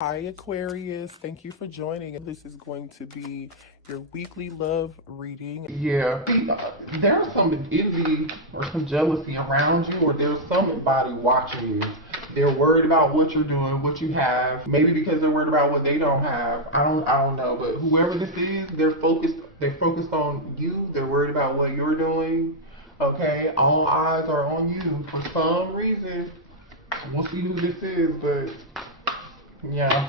Hi, Aquarius. Thank you for joining. This is going to be your weekly love reading. Yeah, there's some envy or some jealousy around you, or there's somebody watching you. They're worried about what you're doing, what you have. Maybe because they're worried about what they don't have. I don't know. But whoever this is, they're focused. They're focused on you. They're worried about what you're doing. Okay, all eyes are on you for some reason. We'll see who this is, but. Yeah.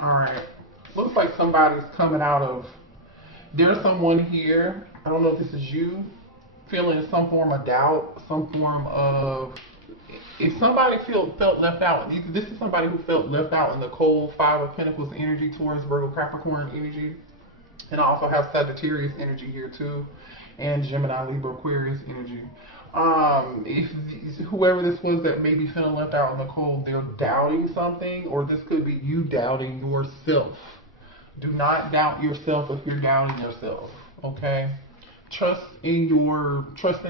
Alright. Looks like somebody's coming out of. There's someone here. I don't know if this is you. Feeling some form of doubt, some form of. If somebody felt left out, this is somebody who felt left out in the cold Five of Pentacles energy, Taurus, Virgo, Capricorn energy. And I also have Sagittarius energy here too. And Gemini, Libra, Aquarius energy. If whoever this was that may be feeling left out in the cold, they're doubting something, or this could be you doubting yourself. Do not doubt yourself if you're doubting yourself. Okay? Trust in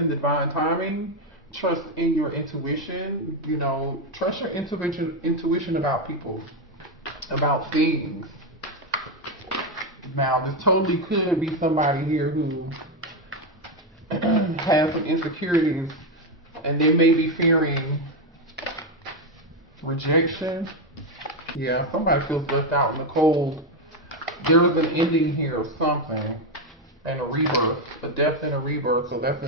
divine timing. Trust in your intuition. You know, trust your intuition about people, about things. Now, this totally could be somebody here who has some insecurities, and they may be fearing rejection. Yeah, somebody feels left out in the cold. There's an ending here of something, and a rebirth, a death and a rebirth. So that's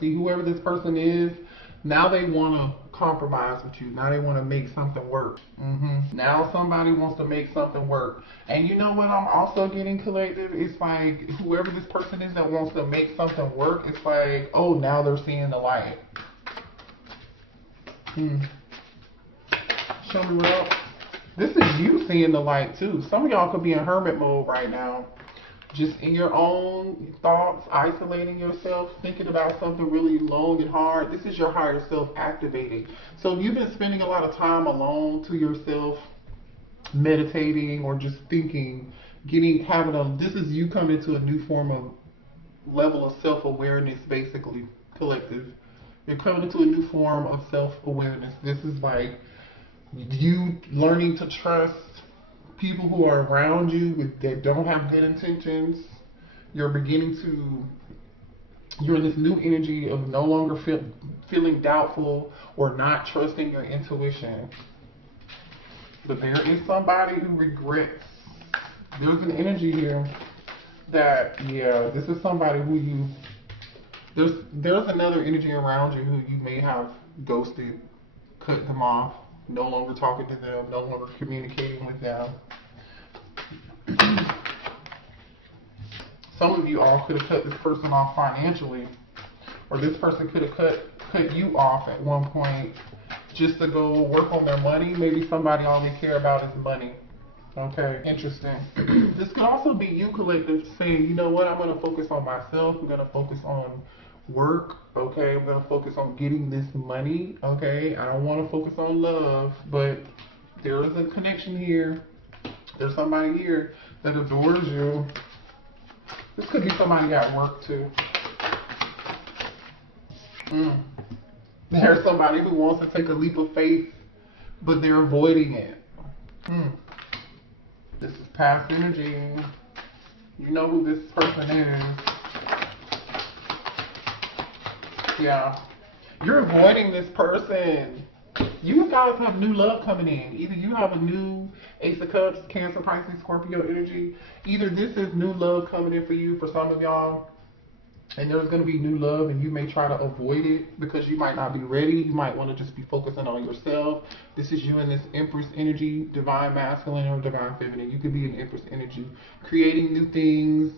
see, whoever this person is, now they want to compromise with you. Now they want to make something work. Now somebody wants to make something work. And you know what I'm also getting, collective? It's like whoever this person is that wants to make something work, it's like, oh, now they're seeing the light. Show me what else. This is you seeing the light too. Some of y'all could be in hermit mode right now. Just in your own thoughts, isolating yourself, thinking about something really long and hard. This is your higher self activating. So you've been spending a lot of time alone to yourself, meditating or just thinking, this is you coming to a new form of level of self-awareness, basically, collective. You're coming into a new form of self-awareness. This is like you learning to trust people who are around you that don't have good intentions. You're in this new energy of no longer feeling doubtful or not trusting your intuition. But there is somebody who regrets. There's an energy here that, this is somebody who there's another energy around you who you may have ghosted, cut them off, no longer talking to them, no longer communicating with them. Some of you all could have cut this person off financially, or this person could have cut you off at one point just to go work on their money. Maybe somebody all they care about is money. Okay, interesting. This could also be you, collective, saying, you know what, I'm going to focus on myself. I'm going to focus on work. Okay, I'm going to focus on getting this money. Okay, I don't want to focus on love, but there is a connection here. There's somebody here that adores you. This could be somebody at work too. There's somebody who wants to take a leap of faith, but they're avoiding it. This is past energy. You know who this person is. Yeah. You're avoiding this person. You guys have new love coming in. Either you have a new Ace of Cups, Cancer, Pisces, Scorpio energy. Either this is new love coming in for you, for some of y'all, and there's going to be new love, and you may try to avoid it because you might not be ready. You might want to just be focusing on yourself. This is you in this Empress energy, divine masculine or divine feminine. You could be in Empress energy, creating new things,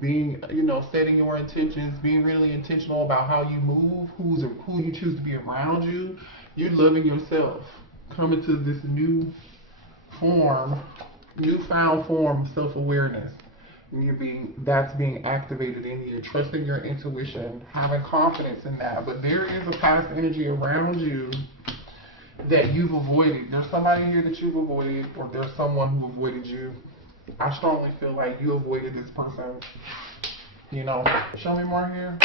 being, setting your intentions, being really intentional about how you move, who you choose to be around you. You're loving yourself, coming to this newfound form of self-awareness. That's being activated in you, trusting your intuition, having confidence in that. But there is a past energy around you that you've avoided. There's somebody here that you've avoided, or there's someone who avoided you. I strongly feel like you avoided this person. Show me more here.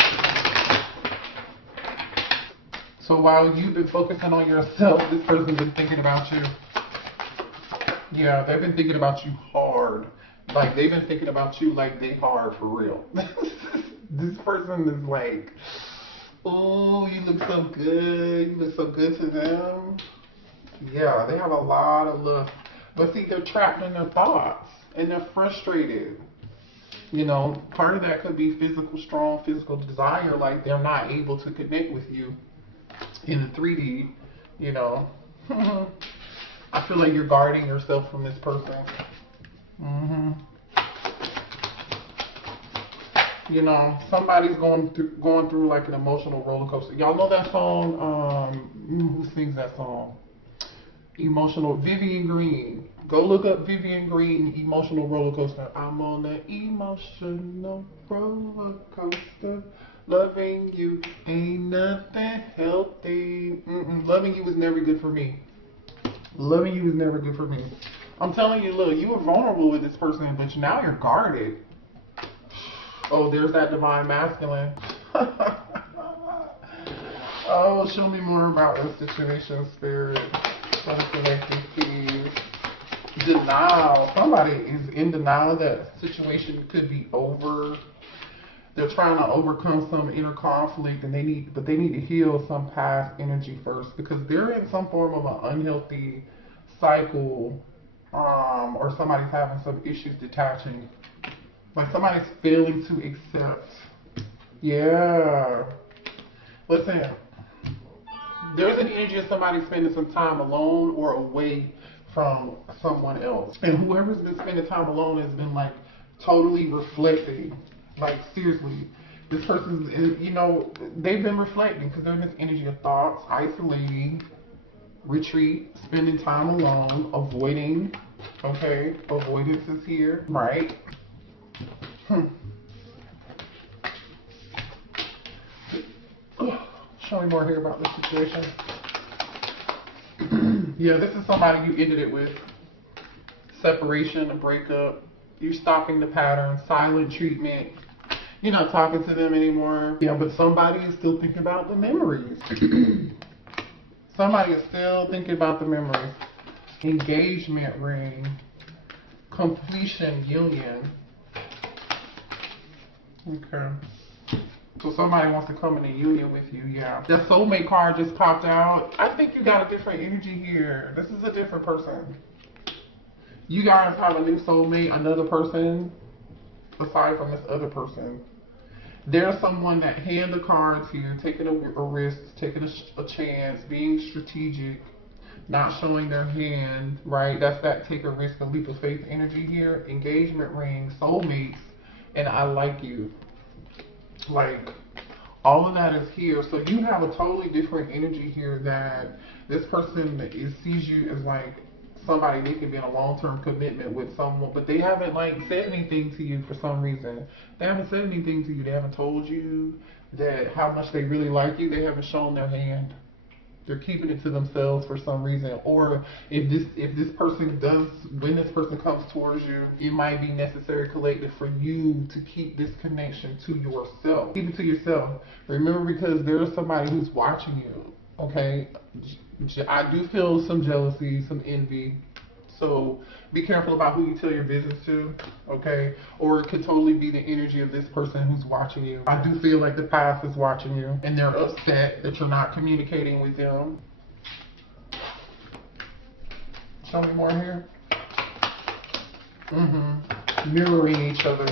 So while you've been focusing on yourself, this person's been thinking about you. Yeah, they've been thinking about you hard. Like, they've been thinking about you like they hard for real. This person is like, oh, you look so good. You look so good to them. Yeah, they have a lot of love. But see, they're trapped in their thoughts and they're frustrated. You know, part of that could be strong physical desire. Like, they're not able to connect with you in the 3D, you know. I feel like you're guarding yourself from this person. You know, somebody's going through like an emotional roller coaster. Y'all know that song? Who sings that song? Emotional, Vivian Green. Go look up Vivian Green, Emotional Roller Coaster. I'm on an emotional roller coaster. Loving you ain't nothing healthy. Loving you was never good for me. Loving you was never good for me. I'm telling you, look, you were vulnerable with this person, but now you're guarded. Oh, there's that divine masculine. Oh, show me more about this situation, spirit. Denial. Somebody is in denial that situation could be over. They're trying to overcome some inner conflict, and they need to heal some past energy first, because they're in some form of an unhealthy cycle, or somebody's having some issues detaching. Like, somebody's failing to accept. Yeah. Listen. There's an energy of somebody spending some time alone or away from someone else. And whoever's been spending time alone has been like totally reflecting. Like, seriously, this person's, you know, they've been reflecting because they're in this energy of thoughts, isolating, retreat, spending time alone, avoiding. Okay, avoidance is here, right? Show me more here about this situation. Yeah, this is somebody you ended it with. Separation, a breakup. You're stopping the pattern, silent treatment. You're not talking to them anymore. Yeah, but somebody is still thinking about the memories. Somebody is still thinking about the memories. Engagement ring. Completion union. Okay. So somebody wants to come in a union with you, yeah. The soulmate card just popped out. I think you got a different energy here. This is a different person. You guys have a new soulmate, another person, aside from this other person. There's someone that hand the cards here, taking a risk, taking a chance, being strategic, not showing their hand, right? That's that take a risk, a leap of faith energy here. Engagement ring, soulmates, and I like you. Like, all of that is here. So you have a totally different energy here, that this person sees you as like somebody they can be in a long-term commitment with someone, but they haven't like said anything to you for some reason. They haven't said anything to you. They haven't told you that how much they really like you. They haven't shown their hand. They're keeping it to themselves for some reason. Or if this person does, when this person comes towards you, it might be necessary collective for you to keep this connection to yourself. Keep it to yourself. Remember, because there's somebody who's watching you. Okay, I do feel some jealousy, some envy. So be careful about who you tell your business to, okay? Or it could totally be the energy of this person who's watching you. I do feel like the past is watching you, and they're upset that you're not communicating with them. Show me more here. Mirroring each other.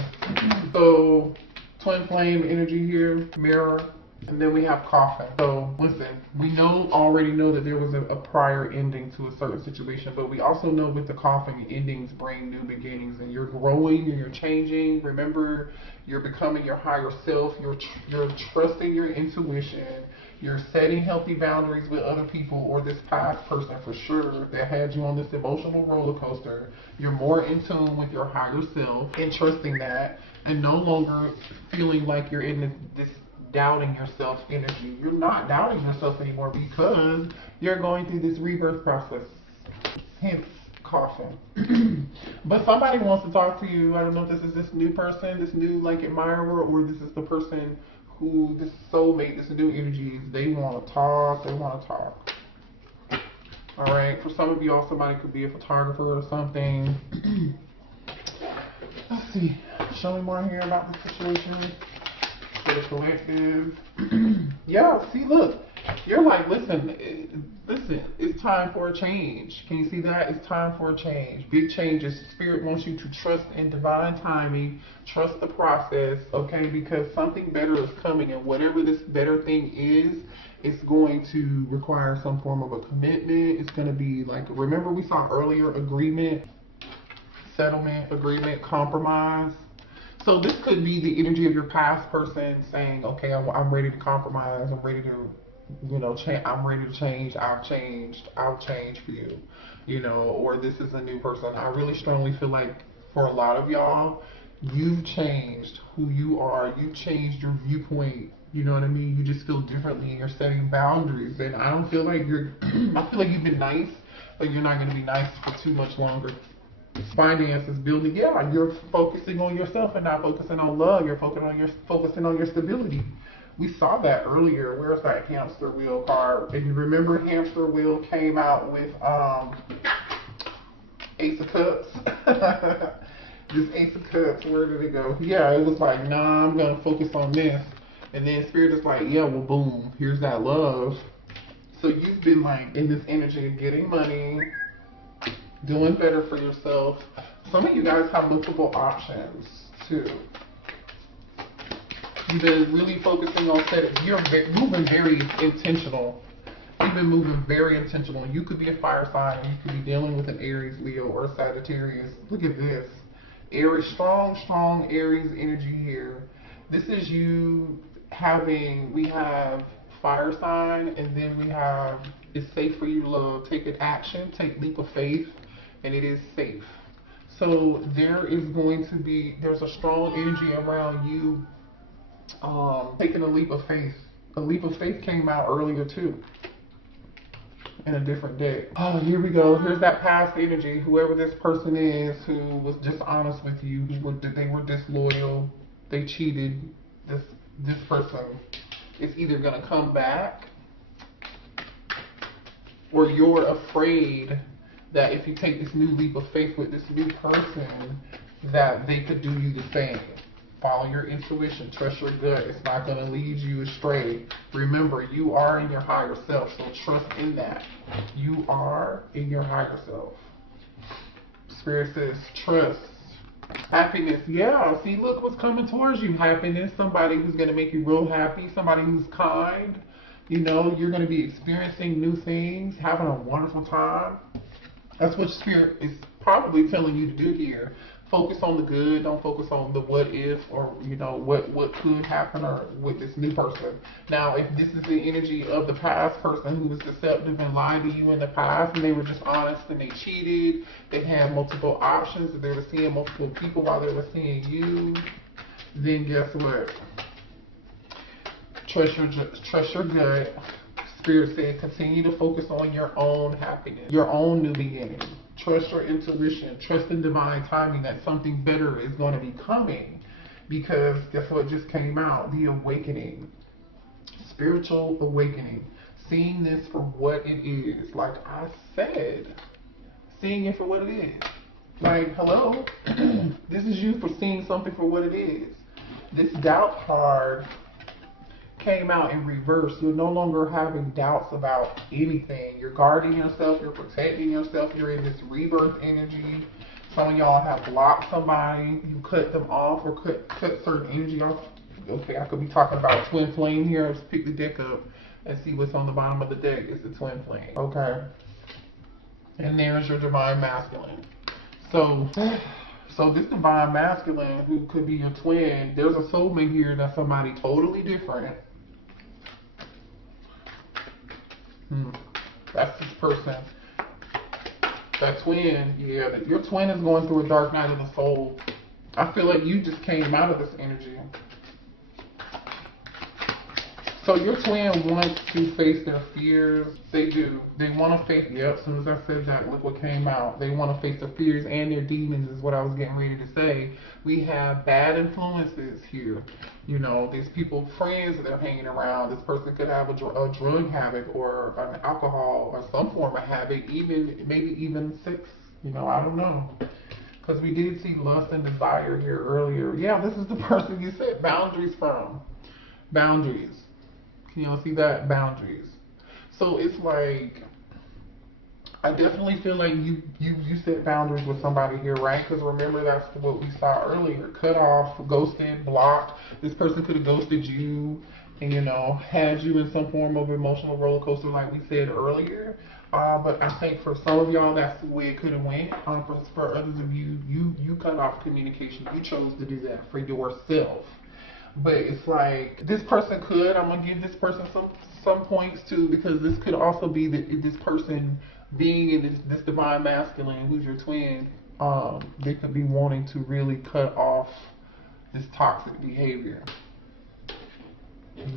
So twin flame energy here, mirror. And then we have coffin. So listen, we already know that there was a prior ending to a certain situation, but we also know with the coffin, endings bring new beginnings, and you're growing and you're changing. Remember, you're becoming your higher self. You're trusting your intuition. You're setting healthy boundaries with other people or this past person for sure that had you on this emotional roller coaster. You're more in tune with your higher self and trusting that, and no longer feeling like you're in this doubting yourself energy. You're not doubting yourself anymore because you're going through this rebirth process. Hence, coffin. But somebody wants to talk to you. I don't know if this is this new person, this new like admirer, or this is the person who this soulmate, this new energy is, they want to talk, they want to talk. All right, for some of y'all, somebody could be a photographer or something. Let's see, show me more here about the situation. For the collective. Yeah, see, look, you're like, listen, it's time for a change. Can you see that? It's time for a change. Big changes. Spirit wants you to trust in divine timing, trust the process, okay? Because something better is coming, and whatever this better thing is, it's going to require some form of a commitment. It's going to be like, remember we saw earlier, agreement, settlement, agreement, compromise. So this could be the energy of your past person saying, okay, I'm ready to compromise. I'm ready to, you know, I'm ready to change. I've changed for you, you know, or this is a new person. I really strongly feel like for a lot of y'all, you've changed who you are. You've changed your viewpoint. You know what I mean? You just feel differently and you're setting boundaries. And I don't feel like I feel like you've been nice, but you're not going to be nice for too much longer. Finances, building, yeah, you're focusing on yourself and not focusing on love. You're focusing on your stability. We saw that earlier. Where's that hamster wheel card? And you remember hamster wheel came out with Ace of Cups. This Ace of Cups, where did it go? Yeah, it was like, nah, I'm gonna focus on this. And then Spirit is like, yeah, well, boom, here's that love. So you've been like in this energy of getting money, doing better for yourself. Some of you guys have multiple options too. You've been really focusing on you're moving very intentional. You've been moving very intentional. You could be a fire sign. You could be dealing with an Aries, Leo, or Sagittarius. Look at this. Aries, strong Aries energy here. This is you we have fire sign, and then we have, it's safe for you to love. Take an action, take leap of faith. And it is safe. So there's a strong energy around you taking a leap of faith. A leap of faith came out earlier too, in a different deck. Oh, here we go. Here's that past energy. Whoever this person is who was dishonest with you, they were disloyal, they cheated. This person is either gonna come back, or you're afraid that if you take this new leap of faith with this new person, that they could do you the same. Follow your intuition, trust your gut. It's not going to lead you astray. Remember, you are in your higher self, so trust in that. You are in your higher self. Spirit says, trust. Happiness, yeah, see, look what's coming towards you. Happiness, somebody who's going to make you real happy, somebody who's kind. You know, you're going to be experiencing new things, having a wonderful time. That's what Spirit is probably telling you to do here. Focus on the good. Don't focus on the what if, or, you know, what could happen or with this new person. Now, if this is the energy of the past person who was deceptive and lied to you in the past, and they were dishonest and they cheated, they had multiple options, and they were seeing multiple people while they were seeing you, then guess what? Trust your gut. Spirit said, continue to focus on your own happiness, your own new beginning. Trust your intuition. Trust in divine timing that something better is going to be coming. Because guess what just came out? The awakening. Spiritual awakening. Seeing this for what it is. Like I said, seeing it for what it is. Like, hello? This is you for seeing something for what it is. This doubt card came out in reverse. You're no longer having doubts about anything. You're guarding yourself. You're protecting yourself. You're in this rebirth energy. Some of y'all have blocked somebody. You cut them off or cut certain energy off. Okay, I could be talking about twin flame here. Let's pick the deck up and see what's on the bottom of the deck. It's the twin flame. Okay. And there's your divine masculine. So this divine masculine who could be your twin, there's a soulmate here that's somebody totally different. That's this person. That twin, yeah, your twin is going through a dark night of the soul. I feel like you just came out of this energy. So your twin wants to face their fears. They do. They want to face, yep, as soon as I said that, look what came out. They want to face their fears and their demons is what I was getting ready to say. We have bad influences here. You know, these people, friends that they're hanging around. This person could have a drug habit or an alcohol or some form of habit, even maybe even sex. You know, I don't know. Because we did see lust and desire here earlier. Yeah, this is the person you said boundaries from. Boundaries. Can y'all see that? Boundaries. So it's like, I definitely feel like you set boundaries with somebody here, right? Because remember, that's what we saw earlier. Cut off, ghosted, blocked. This person could have ghosted you and, you know, had you in some form of emotional roller coaster like we said earlier. But I think for some of y'all, that's the way it could have went. For others of you, you cut off communication. You chose to do that for yourself. But it's like, this person could, I'm going to give this person some points too, because this could also be this person being in this divine masculine, who's your twin, they could be wanting to really cut off this toxic behavior.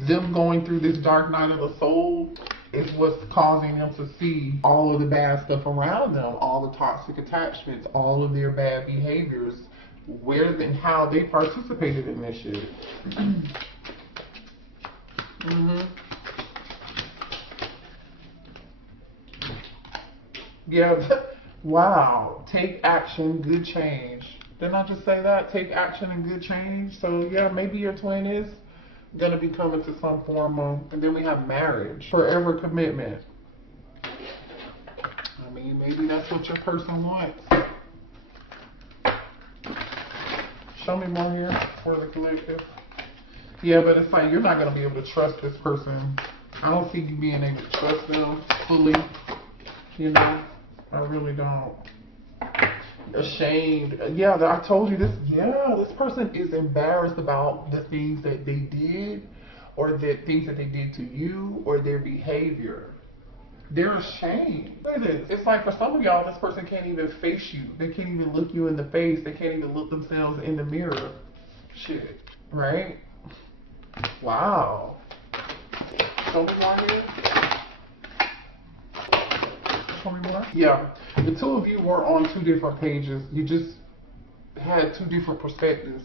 Them going through this dark night of the soul is what's causing them to see all of the bad stuff around them, all the toxic attachments, all of their bad behaviors, where and how they participated in this shit. Yeah, wow. Take action, good change. Didn't I just say that? Take action and good change. So yeah, maybe your twin is going to be coming to some form of, and then we have marriage, forever commitment. I mean, maybe that's what your person wants. Show me more here for the collective. Yeah, but it's like you're not going to be able to trust this person. I don't see you being able to trust them fully. You know, I really don't. Ashamed. Yeah, I told you this. Yeah, this person is embarrassed about the things that they did, or the things that they did to you, or their behavior. They're ashamed. Look at this. It's like for some of y'all, this person can't even face you. They can't even look you in the face. They can't even look themselves in the mirror. Shit. Right? Wow. Show me more here. Show me more. Yeah. The two of you were on two different pages. You just had two different perspectives.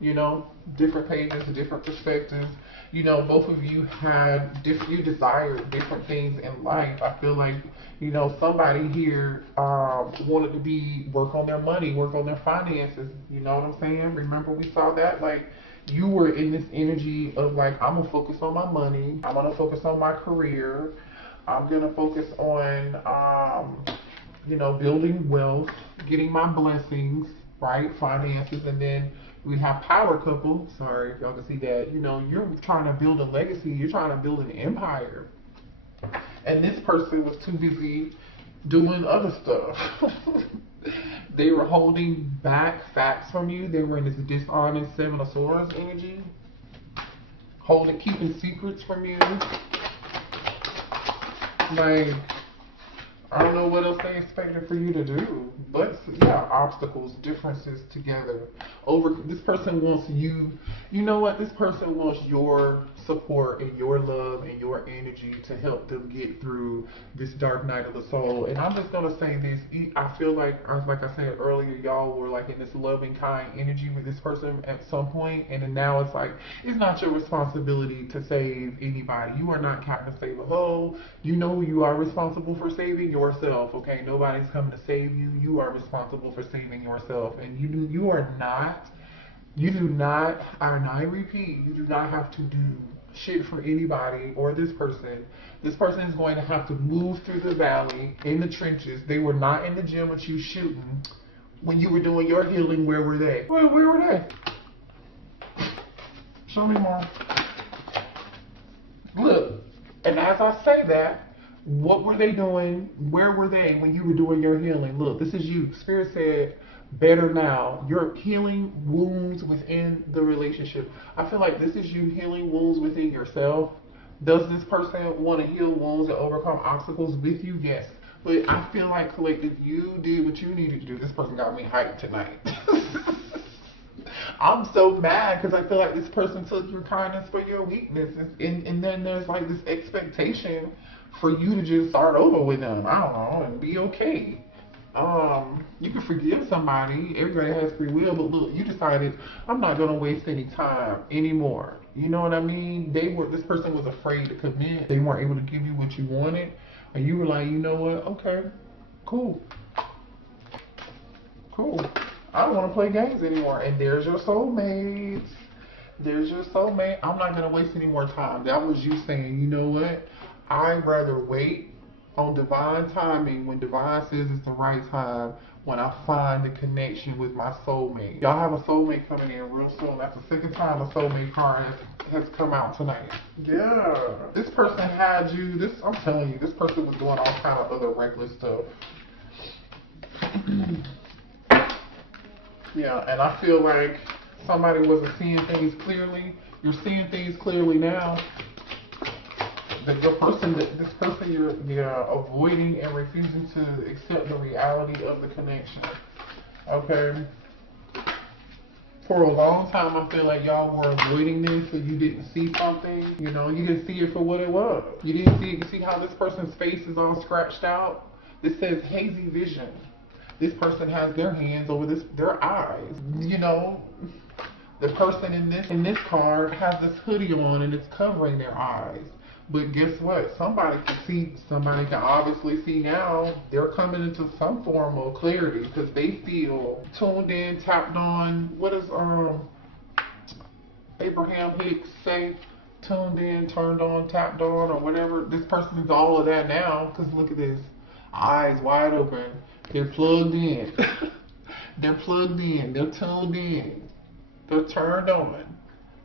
You know, different pages, different perspectives. You know, both of you had you desired different things in life. I feel like, you know, somebody here wanted to work on their money, work on their finances. You know what I'm saying? Remember we saw that? Like, you were in this energy of like, I'm gonna focus on my money. I'm gonna focus on my career. I'm gonna focus on, you know, building wealth, getting my blessings, right? Finances, and then we have power couple. Sorry if y'all can see that. You know, you're trying to build a legacy. You're trying to build an empire. And this person was too busy doing other stuff. They were holding back facts from you. They were in this dishonest Seven of Swords energy. Keeping secrets from you. Like, I don't know what else they expected for you to do, but yeah, obstacles, differences together. This person wants you know what? This person wants your support and your love and your energy to help them get through this dark night of the soul. And I'm just gonna say this, I feel like I said earlier, y'all were like in this loving, kind energy with this person at some point, and then now it's like, it's not your responsibility to save anybody. You are not Captain Save a Ho. You know who you are responsible for saving? Yourself, okay? Nobody's coming to save you. You are responsible for saving yourself. And you are not, and I repeat, you do not have to do shit for anybody or this person. This person is going to have to move through the valley, in the trenches. They were not in the gym with you shooting. When you were doing your healing, where were they? Where were they? Show me more. Look, and as I say that, what were they doing? Where were they when you were doing your healing? Look, this is you. Spirit said, better now. You're healing wounds within the relationship. I feel like this is you healing wounds within yourself. Does this person want to heal wounds and overcome obstacles with you? Yes. But I feel like, collective, you did what you needed to do. This person got me hyped tonight. I'm so mad because I feel like this person took your kindness for your weakness. And then there's like this expectation for you to just start over with them. I don't know, and be okay. You can forgive somebody. Everybody has free will, but look, you decided I'm not gonna waste any time anymore. You know what I mean? This person was afraid to commit. They weren't able to give you what you wanted, and you were like, you know what? Okay, cool. Cool. I don't want to play games anymore. And there's your soulmate. There's your soulmate. I'm not gonna waste any more time. That was you saying, you know what? I'd rather wait on divine timing when divine says it's the right time, when I find the connection with my soulmate. Y'all have a soulmate coming in real soon. That's the second time a soulmate card has come out tonight. Yeah. This person had you, I'm telling you, this person was doing all kind of other reckless stuff. Yeah, and I feel like somebody wasn't seeing things clearly. You're seeing things clearly now. This person you're avoiding and refusing to accept the reality of the connection. Okay. For a long time, I feel like y'all were avoiding this, so you didn't see something. You know, you didn't see it for what it was. You didn't see it. You see how this person's face is all scratched out? This says hazy vision. This person has their hands over their eyes. You know, the person in this card has this hoodie on and it's covering their eyes. But guess what? Somebody can obviously see now. They're coming into some form of clarity because they feel tuned in, tapped on. What does Abraham Hicks say? Tuned in, turned on, tapped on, or whatever. This person is all of that now because look at this. Eyes wide open. They're plugged in. They're plugged in. They're tuned in. They're turned on.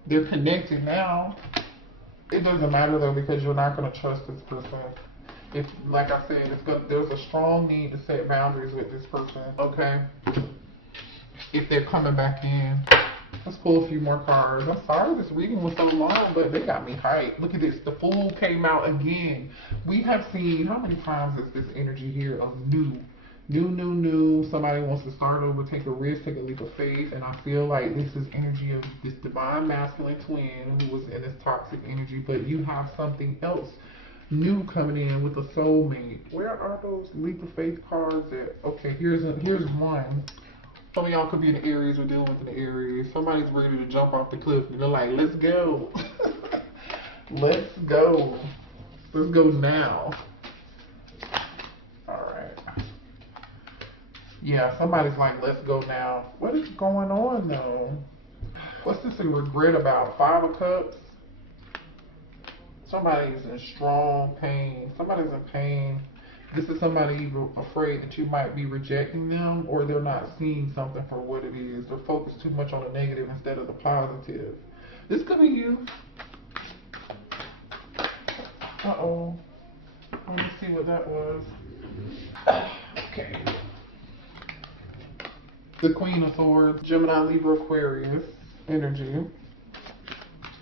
They're connected now. It doesn't matter though because you're not going to trust this person. If, like I said, there's a strong need to set boundaries with this person. Okay. If they're coming back in. Let's pull a few more cards. I'm sorry this reading was so long, but they got me hyped. Look at this. The Fool came out again. We have seen, how many times is this energy here of new? Somebody wants to start over, take a risk, take a leap of faith. And I feel like this is energy of this divine masculine twin who was in this toxic energy. But you have something else new coming in with a soulmate. Where are those leap of faith cards at? Okay, here's one. Some of y'all could be in the Aries or dealing with the Aries. Somebody's ready to jump off the cliff and they're like, let's go. Let's go. Let's go now. Alright. Yeah, somebody's like, let's go now. What is going on though? What's this a regret about? 5 of Cups? Somebody's in strong pain. Somebody's in pain. This is somebody afraid that you might be rejecting them or they're not seeing something for what it is. They're focused too much on the negative instead of the positive. This could be you. Uh-oh. Let me see what that was. Okay. The Queen of Swords, Gemini, Libra, Aquarius energy.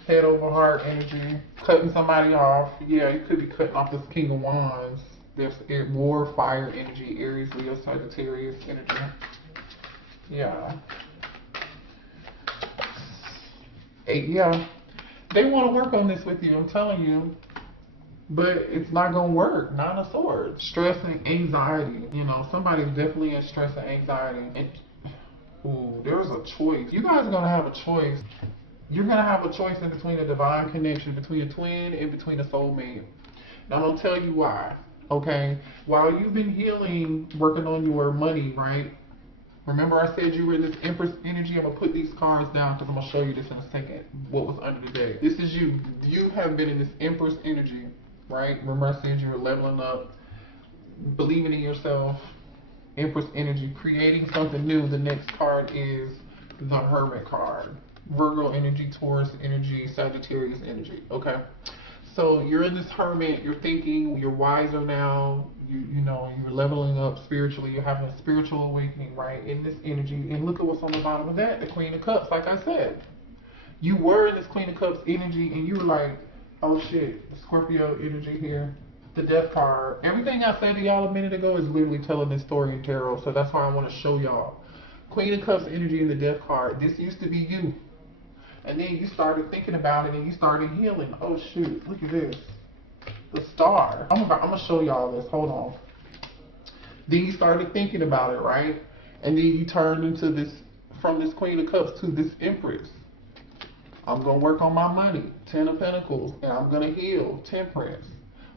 Head over heart energy. Cutting somebody off. Yeah, you could be cutting off this King of Wands. There's war, fire energy, Aries, Leo, Sagittarius energy. Yeah. Yeah. They want to work on this with you, I'm telling you. But it's not going to work. 9 of Swords. Stress and anxiety. You know, somebody's definitely in stress and anxiety. And, ooh, there's a choice. You guys are going to have a choice. You're going to have a choice in between a divine connection, between a twin and between a soulmate. Now, I'm going to tell you why. Okay, while you've been healing, working on your money, right? Remember I said you were in this Empress energy? I'm going to put these cards down because I'm going to show you this in a second. What was under the deck. This is you. You have been in this Empress energy, right? Remember I said you were leveling up, believing in yourself, Empress energy, creating something new. The next card is the Hermit card. Virgo energy, Taurus energy, Sagittarius energy, okay? So you're in this hermit, you're thinking, you're wiser now, you know, you're leveling up spiritually, you're having a spiritual awakening, right, in this energy. And look at what's on the bottom of that, the Queen of Cups, like I said. You were in this Queen of Cups energy and you were like, oh shit, the Scorpio energy here, the Death card. Everything I said to y'all a minute ago is literally telling this story in tarot, so that's why I want to show y'all. Queen of Cups energy in the Death card. This used to be you. And then you started thinking about it and you started healing. Oh shoot, look at this. The Star. I'm gonna show y'all this. Hold on. Then you started thinking about it, right? And then you turned into this, from this Queen of Cups to this Empress. I'm gonna work on my money. 10 of Pentacles. And I'm gonna heal. Temperance.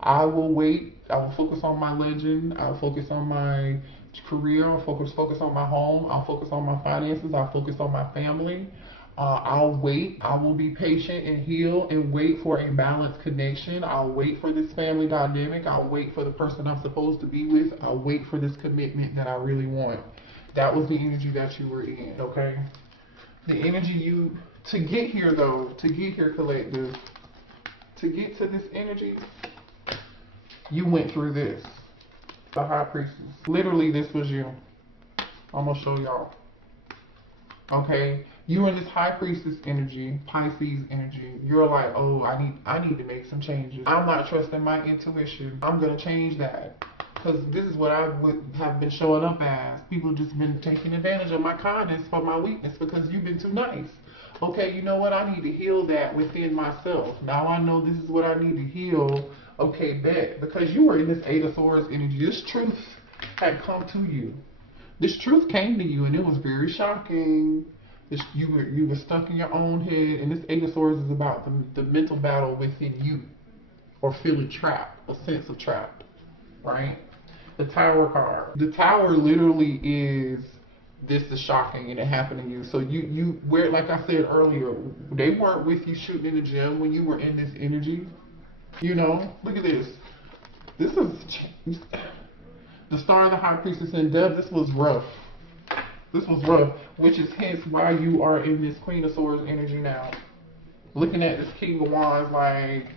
I will wait. I will focus on my legend. I'll focus on my career. I'll focus on my home. I'll focus on my finances. I'll focus on my family. I'll wait. I will be patient and heal and wait for a balanced connection. I'll wait for this family dynamic. I'll wait for the person I'm supposed to be with. I'll wait for this commitment that I really want. That was the energy that you were in, okay? The energy you, to get here though, to get here, collective, to get to this energy, you went through this. The High Priestess. Literally, this was you. I'm gonna show y'all. Okay, you in this High Priestess energy, Pisces energy. You're like, oh, I need to make some changes. I'm not trusting my intuition. I'm gonna change that, because this is what I would have been showing up as. People just been taking advantage of my kindness for my weakness because you've been too nice. Okay, you know what? I need to heal that within myself. Now I know this is what I need to heal. Okay, bet, because you were in this Eight of Swords energy. This truth had come to you. This truth came to you, and it was very shocking. You were stuck in your own head, and this Eight of Swords is about the mental battle within you, or feeling trapped, a sense of trapped, right? The Tower card. The Tower literally is, this is shocking, and it happened to you. So you where, like I said earlier, they weren't with you shooting in the gym when you were in this energy. You know, look at this. This is the Star of the High Priestess in Death. This was rough. This was rough, which is hence why you are in this Queen of Swords energy now. Looking at this King of Wands, like,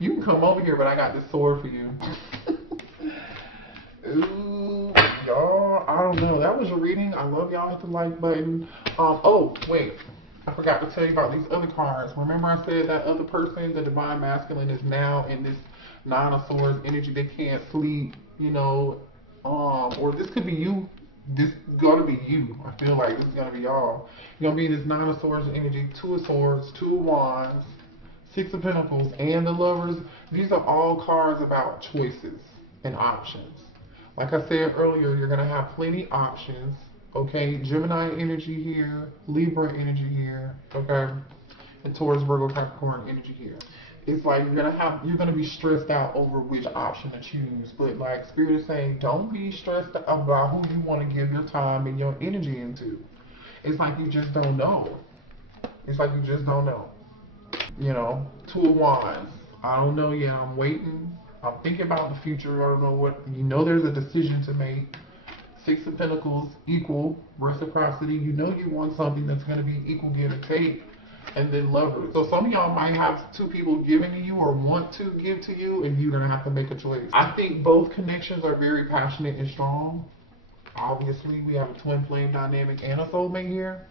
you can come over here, but I got this sword for you. Ooh, y'all, I don't know. That was your reading. I love y'all. Hit the like button. Oh, wait. I forgot to tell you about these other cards. Remember I said that other person, the Divine Masculine, is now in this Nine of Swords energy. They can't sleep, you know, or this could be you. This is gonna be you. I feel like this is gonna be y'all. You're gonna be in this Nine of Swords energy, Two of Swords, Two of Wands, Six of Pentacles, and the Lovers. These are all cards about choices and options. Like I said earlier, you're gonna have plenty options. Okay, Gemini energy here, Libra energy here, okay, and Taurus, Virgo, Capricorn energy here. It's like you're gonna be stressed out over which option to choose. But like Spirit is saying, don't be stressed about who you want to give your time and your energy into. It's like you just don't know. It's like you just don't know. You know, Two of Wands. I don't know yet. I'm waiting. I'm thinking about the future. I don't know what. You know, there's a decision to make. Six of Pentacles, equal reciprocity. You know you want something that's going to be equal give and take. And then Lovers. So some of y'all might have two people giving to you or want to give to you, and you're going to have to make a choice. I think both connections are very passionate and strong. Obviously, we have a twin flame dynamic and a soulmate here.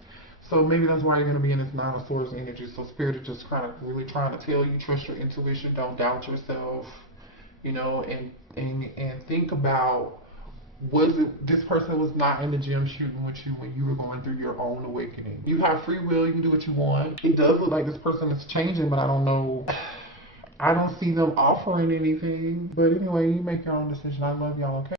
So maybe that's why you're going to be in this Nine of Swords energy. So Spirit is just kind of really trying to tell you, trust your intuition, don't doubt yourself, you know, and think about, was it this person was not in the gym shooting with you when you were going through your own awakening? You have free will, you can do what you want. It does look like this person is changing, but I don't know. I don't see them offering anything. But anyway, you make your own decision. I love y'all, okay?